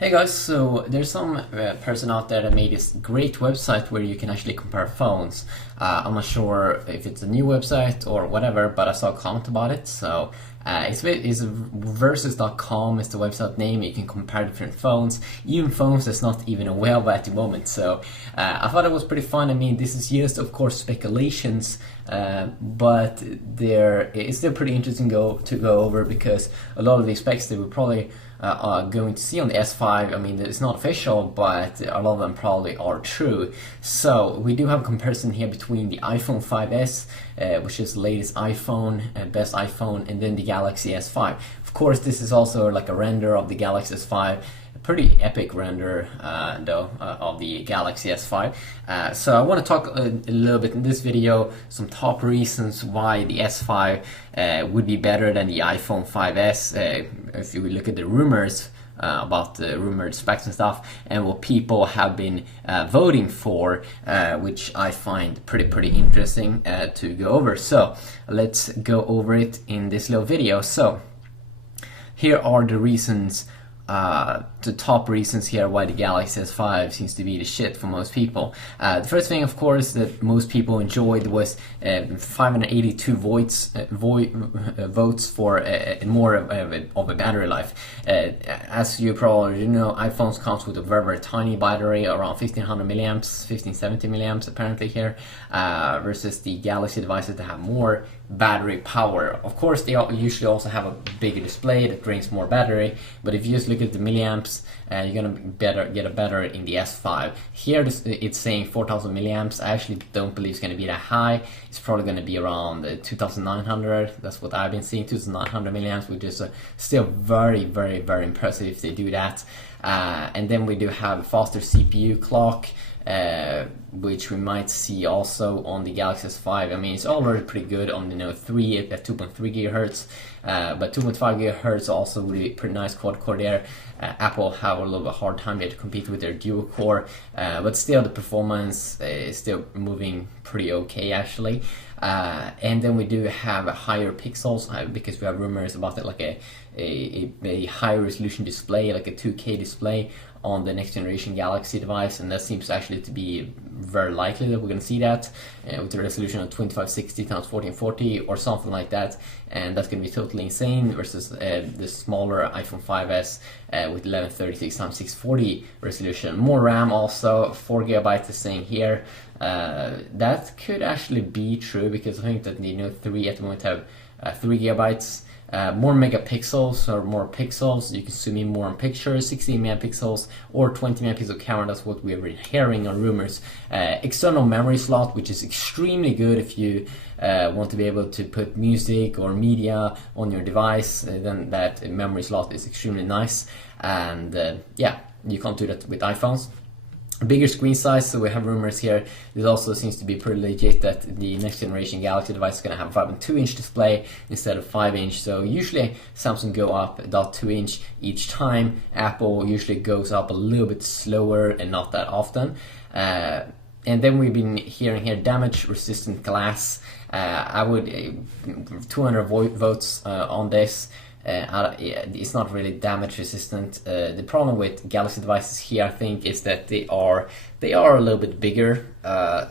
Hey guys, so there's some person out there that made this great website where you can actually compare phones. I'm not sure if it's a new website or whatever, but I saw a comment about it. So it's versus.com is the website name. You can compare different phones, even phones that's not even available at the moment. So I thought it was pretty fun. I mean, this is just, of course, speculations, but it's still pretty interesting to go over because a lot of the specs they will probably are going to see on the S5. I mean, it's not official, but a lot of them probably are true. So we do have a comparison here between the iPhone 5s, which is the latest iPhone, best iPhone, and then the Galaxy S5. Of course, this is also like a render of the Galaxy S5. A pretty epic render, though, of the Galaxy S5. So I want to talk a little bit in this video, some top reasons why the S5 would be better than the iPhone 5s. If you look at the rumors about the rumored specs and stuff, and what people have been voting for, which I find pretty interesting to go over. So let's go over it in this little video. So here are the reasons. The top reasons here why the Galaxy S5 seems to be the shit for most people. The first thing, of course, that most people enjoyed was 582 votes for more of a battery life. As you probably know, iPhones comes with a very tiny battery, around 1500 milliamps, 1570 milliamps apparently here, versus the Galaxy devices that have more battery power. Of course, they usually also have a bigger display that drains more battery, but if you just look at the milliamps, you're gonna get a better in the S5. Here it's saying 4000 milliamps. I actually don't believe it's gonna be that high. It's probably gonna be around 2900. That's what I've been seeing, 2900 milliamps, which is still very impressive if they do that. And then we do have a faster CPU clock, which we might see also on the Galaxy S5. I mean, it's already pretty good on the Note 3 at 2.3 GHz, but 2.5 GHz also would be pretty nice quad core there. Apple have a little bit hard time here to compete with their dual core, but still the performance is still moving pretty okay actually. And then we do have higher pixels because we have rumors about it, like a high resolution display, like a 2K display on the next generation Galaxy device, and that seems actually to be very likely that we're going to see that with a resolution of 2560 x 1440 or something like that, and that's going to be totally insane versus the smaller iPhone 5s with 1136 x 640 resolution. More RAM also, 4 GB is saying here. That could actually be true because I think that the Note 3 at the moment have 3 GB. More megapixels or more pixels, you can zoom in more on pictures, 16 megapixels or 20 megapixel camera, that's what we've been hearing on rumors. External memory slot, which is extremely good if you want to be able to put music or media on your device, then that memory slot is extremely nice. And yeah, you can't do that with iPhones. Bigger screen size, so we have rumors here. This also seems to be pretty legit that the next generation Galaxy device is going to have a 5.2-inch display instead of 5-inch. So usually Samsung go up 0.2-inch each time. Apple usually goes up a little bit slower and not that often. And then we've been hearing here damage-resistant glass. I would 200 votes on this. It's not really damage resistant. The problem with Galaxy devices here, I think, is that they are a little bit bigger.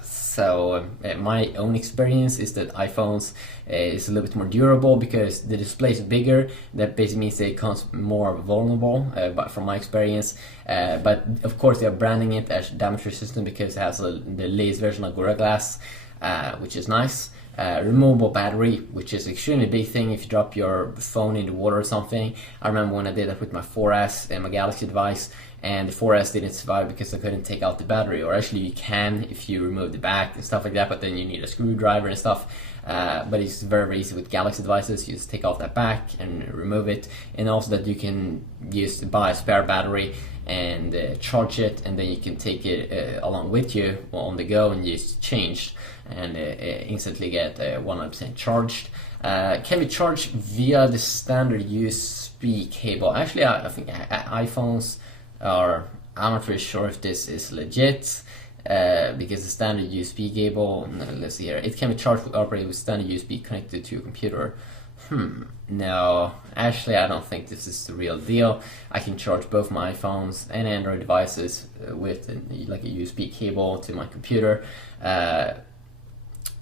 So my own experience is that iPhones is a little bit more durable because the display is bigger. That basically means they become more vulnerable, but from my experience. But of course, they are branding it as damage resistant because it has the latest version of Gorilla Glass, which is nice. Removable battery, which is extremely big thing if you drop your phone in the water or something. I remember when I did that with my 4S and my Galaxy device, and the 4S didn't survive because I couldn't take out the battery, or actually you can if you remove the back and stuff like that, but then you need a screwdriver and stuff. But it's very easy with Galaxy devices. You just take off that back and remove it, and also that you can just buy a spare battery and charge it, and then you can take it along with you on the go and just change and instantly get 100% charged. Can be charged via the standard USB cable. Actually, I think iPhones are, I'm not really sure if this is legit, because the standard USB cable, let's see here, it can be charged operated with standard USB connected to your computer. No, actually, I don't think this is the real deal. I can charge both my iPhones and Android devices with like a USB cable to my computer.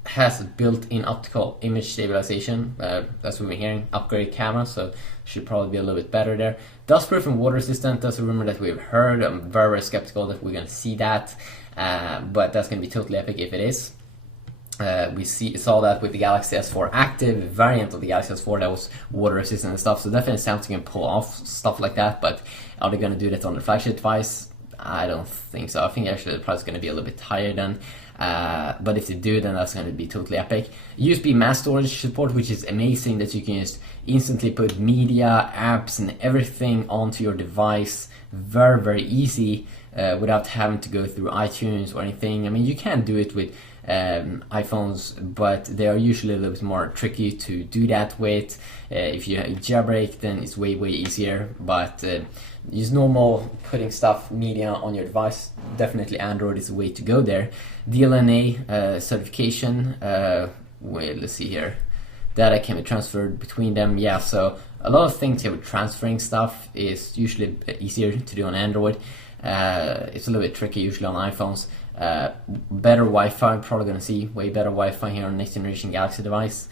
Has built-in optical image stabilization. That's what we're hearing. Upgraded camera, so should probably be a little bit better there. Dustproof and water resistant. That's a rumor that we've heard. I'm very, very skeptical that we're going to see that, but that's going to be totally epic if it is. We saw that with the Galaxy S4 Active variant of the Galaxy S4 that was water resistant and stuff, so definitely Samsung can pull off stuff like that, but are they going to do that on the flagship device? I don't think so. I think actually the price is going to be a little bit higher then, but if they do, then that's going to be totally epic. USB mass storage support, which is amazing, that you can just instantly put media, apps and everything onto your device very, very easy without having to go through iTunes or anything. I mean, you can do it with iPhones, but they are usually a little bit more tricky to do that with. If you jailbreak, then it's way, way easier, but use normal putting stuff, media on your device. Definitely Android is the way to go there. DLNA certification, wait, let's see here. Data can be transferred between them. Yeah, so a lot of things here with transferring stuff is usually easier to do on Android. It's a little bit tricky usually on iPhones. Better Wi-Fi, probably gonna see way better Wi-Fi here on next generation Galaxy device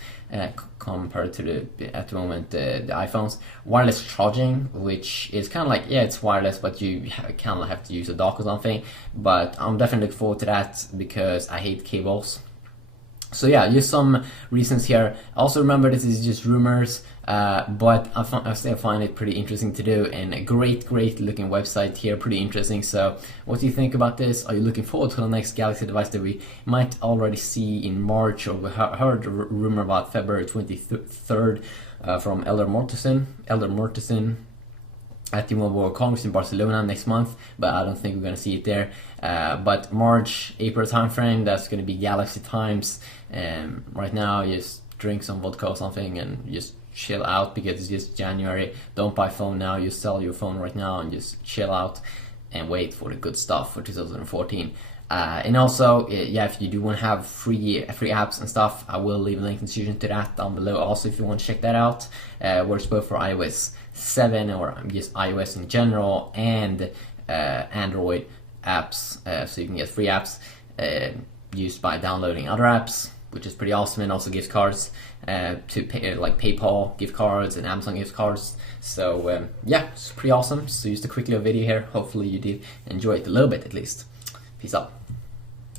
compared to at the moment the iPhones. Wireless charging, which is kind of like, yeah, it's wireless, but you kind of have to use a dock or something. But I'm definitely looking forward to that because I hate cables. So yeah, just some reasons here. Also remember, this is just rumors, but I still find it pretty interesting to do, and a great looking website here, pretty interesting. So what do you think about this? Are you looking forward to the next Galaxy device that we might already see in March, or we heard a rumor about February 23rd from Elder Mortensen at the Mobile World Congress in Barcelona next month, but I don't think we're going to see it there. But March, April timeframe, that's going to be Galaxy times. Right now, just drink some vodka or something and just chill out, because it's just January. Don't buy phone now, you sell your phone right now and just chill out and wait for the good stuff for 2014. And also, yeah, if you do want to have free apps and stuff, I will leave a link in the description to that down below also if you want to check that out. Works both for iOS 7 or just iOS in general and Android apps, so you can get free apps used by downloading other apps, which is pretty awesome, and also gift cards to pay, like PayPal gift cards and Amazon gift cards. So yeah, it's pretty awesome. So just a quick little video here. Hopefully you did enjoy it a little bit at least. Peace out.